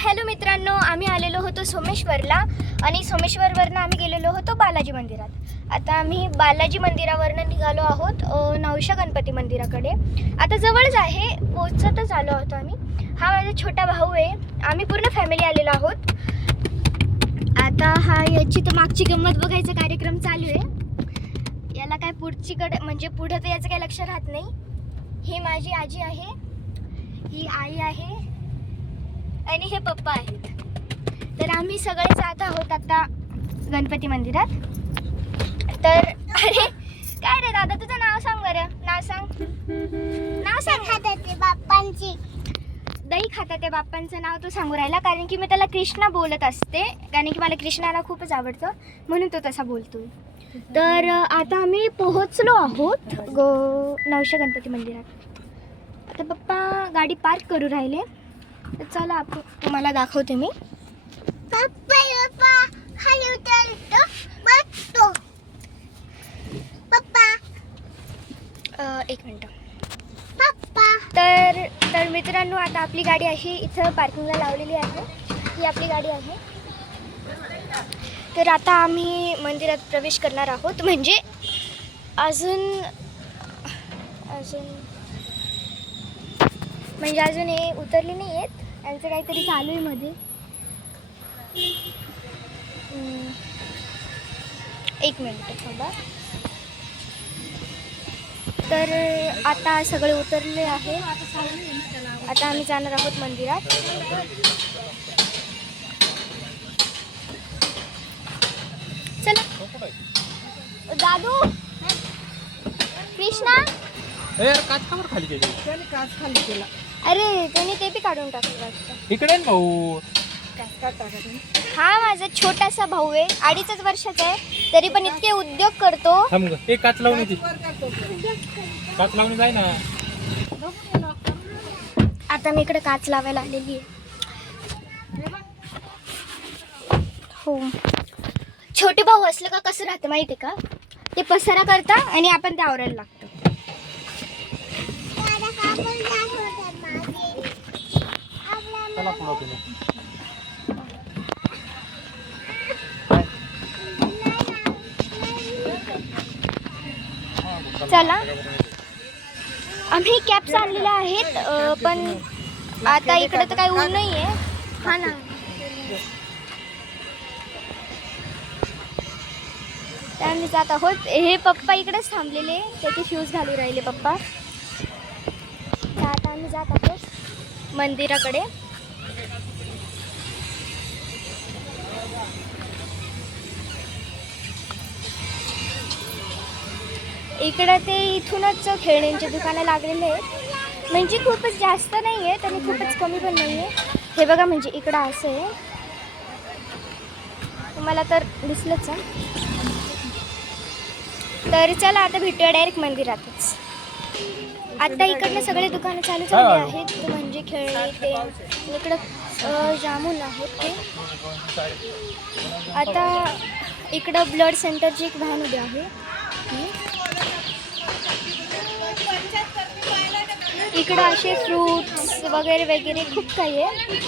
Hello मित्रांनो, आम्ही आलेलो होतो सोमेश्वरला आणि सोमेश्वरवरनं आम्ही गेलेलो होतो बालाजी मंदिरात. आता आम्ही बालाजी मंदिरावरनं निघालो आहोत नवशा गणपती मंदिराकडे. आता जवळच आहे, पोहोचतच आलो आहोत आम्ही. हा माझा छोटा भाऊ आहे, आम्ही पूर्ण फॅमिली आलेलो आहोत. आता हा याची तर मागची गंमत बघायचा कार्यक्रम चालू आहे. याला काय पुढचीकडे म्हणजे पुढं तर याचं काही लक्ष राहत नाही. ही माझी आजी आहे, ही आई आहे आणि हे पप्पा आहेत. तर आम्ही सगळे जात आहोत आता गणपती मंदिरात. तर अरे काय रे दादा, तुझं नाव सांग बरं. नाव सांग. खातात बाप्पांची दही खाता त्या बाप्पांचं नाव तो सांगू राहिला, कारण की मी त्याला कृष्णा बोलत असते, कारण की मला कृष्णाला खूपच आवडतं म्हणून तो तसा बोलतोय. तर आता आम्ही पोहोचलो आहोत नवशा गणपती मंदिरात. आता पप्पा गाडी पार्क करू राहिले, तर चला आपण तुम्हाला दाखवते मी. पप्पा खाली उतरतो बघतो. पप्पा एक मिनटं. पप्पा तर मित्रांनो, आता आपली गाडी अशी इथं पार्किंगला लावलेली आहे. ही आपली गाडी आहे. तर आता आम्ही मंदिरात प्रवेश करणार आहोत. म्हणजे अजून हे उतरले नाही आहेत, यांचं काहीतरी चालू आहे मध्ये. एक मिनिट थांबा. तर आता सगळे उतरले आहे. आता आम्ही जाणार आहोत मंदिरात. चला दादू, कृष्णा. काच का खाली केली? काच खाली केला. अरे त्यांनी ते बी काढून टाकलं वाटतं. इकडे ना भाऊ. हा माझा छोटासा भाऊ आहे, 2.5 वर्षाचा आहे, तरी पण इतके उद्योग करतो. थांब ग, एक काच लावून येते. काच लावून जाय ना. आता मी इकडे काच लावायला आलेली आहे. हो, छोटे भाऊ असलं का कसं राहतं माहिती आहे का, ते पसारा करता आणि आपण ते आवरायला लागतो. चला पुढं तुम्ही. चला, आम्ही कॅप्स आणलेल्या आहेत, पण आता इकडे तर काही ऊन नाही आहे. हा ना, आम्ही जात आहोत. हे पप्पा इकडेच थांबलेले, त्याचे शूज घालू राहिले पप्पा. तर आता आम्ही जात आहोत मंदिराकडे. इकडं ते इथूनच खेळण्यांचे दुकानं लागलेले आहेत. म्हणजे खूपच जास्त नाही आहेत आणि खूपच कमी पण नाही आहे. हे बघा, म्हणजे इकडं असं आहे, तुम्हाला तर दिसलंच आहे. तर चला आता भेटूया डायरेक्ट मंदिरातच. आता इकडनं सगळे दुकानं चालू झाले आहेत, म्हणजे खेळणे ते. इकडं जामून आहेत ते. आता इकडं ब्लड सेंटरची एक व्हॅन उभी आहे. इकडं असे फ्रूट्स वगैरे वगैरे खूप काही आहे.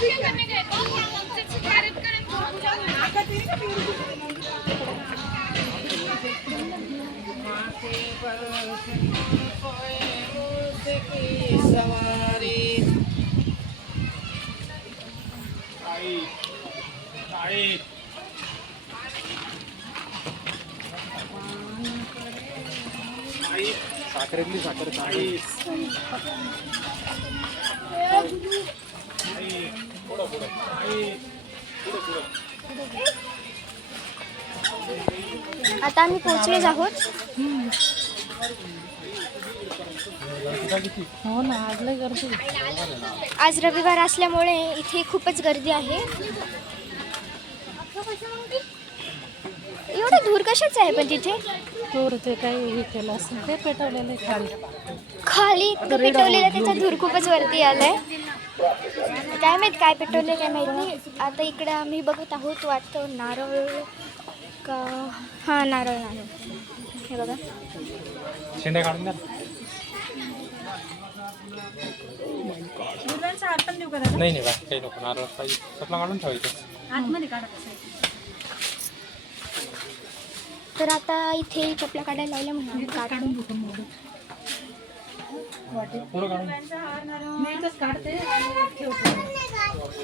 साखरेतली साखर चाळीस. आता आम्ही पोहोचलेच आहोत. हो ना, आज लय गर्दी. आज रविवार असल्यामुळे इथे खूपच गर्दी आहे. एवढं धूर कशाच आहे पण तिथे? दूर ते काही हे केलं असेल, ते पेटवलेलं खाली तो पेटवलेला, त्याचा धूर खूपच वरती आलाय. काय माहित काय पेटवले काय माहित नाही. आता इकडे आम्ही बघत आहोत, वाटतं नारळ का, हा नारळ. हे बघा, शेंड्या काढून द्या. मुलांचा हात पण नाही नाही बाकी काही नको नारळ पाहिजे चपला काढून ठेवायचं आतमध्ये काढा. तर आता इथे चपला काढायला लावल्या म्हणून काढून पुढं काढून मी इथंच काढते आणि ठेवते.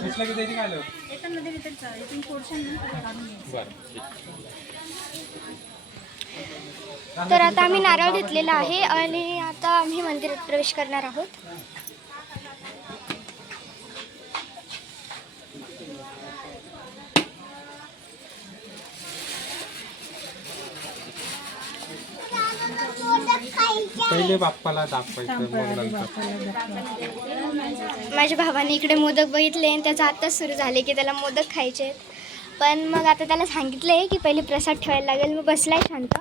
मिसला की त्याची काय आलं याच्यामध्ये मी त्याचा इथून पोर्शन काढून घ्यायचं. बरं ठीक तर आता आम्ही नारळ घेतलेला आहे आणि आता आम्ही मंदिरात प्रवेश करणार आहोत. पहिले बाप्पाला दाखवायचं मग नंतर माझ्या भावाने इकडे मोदक बघितले आणि त्याचं आत्ताच सुरू झाले की त्याला मोदक खायचे आहेत. पण मग आता त्याला सांगितले की पहिले प्रसाद ठेवायला लागेल. मग बसलाय शांत.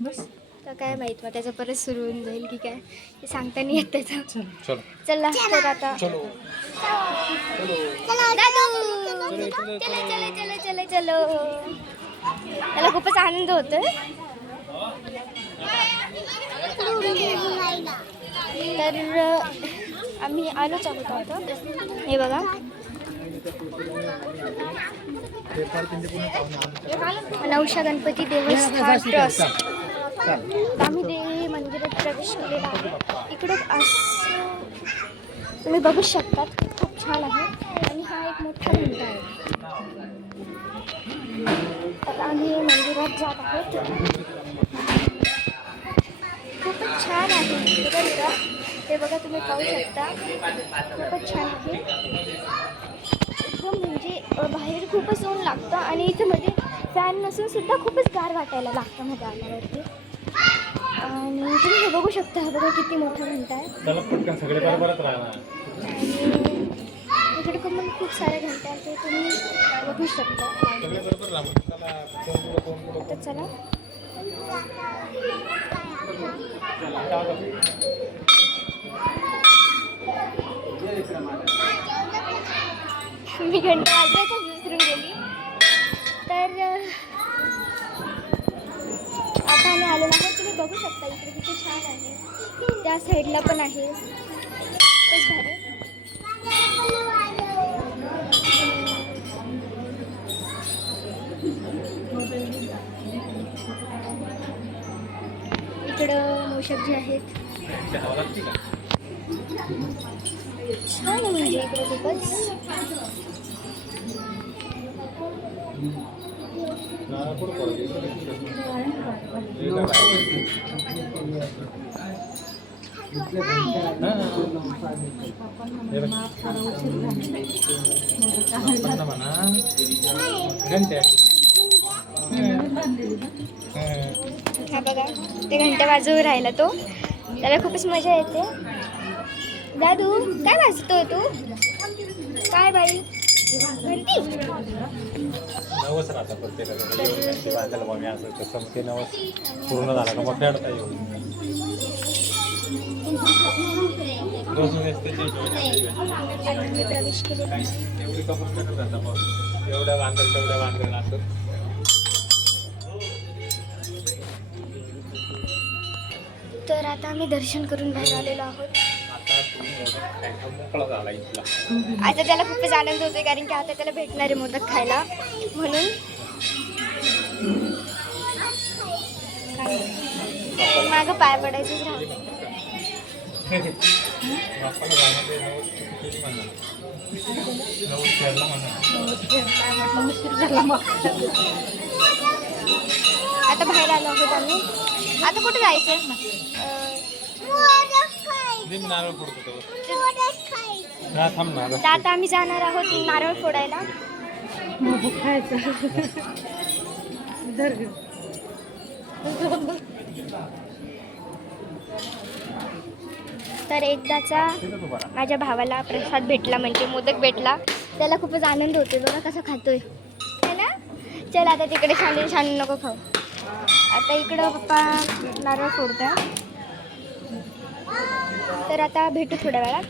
बस तर काय माहीत मग त्याचं परत सुरू होऊन जाईल की काय हे सांगता नाही येत त्याचं. चलो चला तर आता चलो दादू चलो चलो चलो चलो चलो. त्याला खूपच आनंद होतोय. तर आम्ही आलोच आहोत आता. हे बघा नवशा गणपती देवस्थान ट्रस्ट. आम्ही ते मंदिरात प्रवेश केलेला आहे. इकडे असं तुम्ही बघू शकतात खूप छान आहे आणि हा एक मोठा घंटा आहे. आता आम्ही मंदिरात जात आहोत. खूपच छान आहे बरं का. ते बघा तुम्ही पाहू शकता खूपच छान आहे. एकदम म्हणजे बाहेर खूपच ऊन लागतं आणि इथं मध्ये फॅन नसून सुद्धा खूपच गार वाटायला लागतं मध्ये आल्यावरती. आणि तुम्ही हे बघू शकता हा बघा किती मोठा घंटा आहे. चला पटकन सगळे बरोबरच राहणार आणि इकडे पण खूप सारे घंटे आहेत ते तुम्ही बघू शकता. सगळे बरोबर राहणार चला तर चला मी घंटा वाजवायचा विसरून गेली. तर आता आम्ही आलेलो आहोत. तुम्ही बघू शकता इकडे किती छान आहे. त्या साईडला पण आहे खूपच भारी. इकडं मूषक जे आहेत छान आहे म्हणजे इकडे खूपच. हा बघा ते घंटा वाजवून राहिला तो. त्याला खूपच मजा येते. दादू काय वाजतोय तू काय बाई घंटी. नवस राहता प्रत्येकाला वाजायला बघा असं तसं ते नवस पूर्ण झाला का मग खेळता येऊ. आम्ही प्रवेश केलेला आहे. एवढी कपूर करत जाता मग एवढ्या बांधेल तेवढ्या बांधेल असं. तर आता आम्ही दर्शन करून बाहेर आलेलो आहोत. आता तुम्ही एवढा मोकळा झाला इथला. आता त्याला खूपच आनंद होतोय कारण की आता त्याला भेटणारे मोदक खायला म्हणून. मागं पाय पडायचंच राहतं. बाप्पाला जाण्याचे नवस किती म्हणणार नवस खेळला म्हणणार. आता बाहेर आलो आहोत आम्ही. आता कुठे जायचं. मी नारळ फोडतो हा थांब ना तर आता आम्ही जाणार आहोत नारळ फोडायला. मोदक खायचं. धर गं. तर एकदाचा माझ्या भावाला प्रसाद भेटला म्हणजे मोदक भेटला. त्याला खूपच आनंद होतोय बघा कसा खातोय है ना. चल आता तिकडे छान छान नको खाऊ. आता इकडं पप्पा नारळ फोडतात. तर आता भेटू थोड्या वेळात.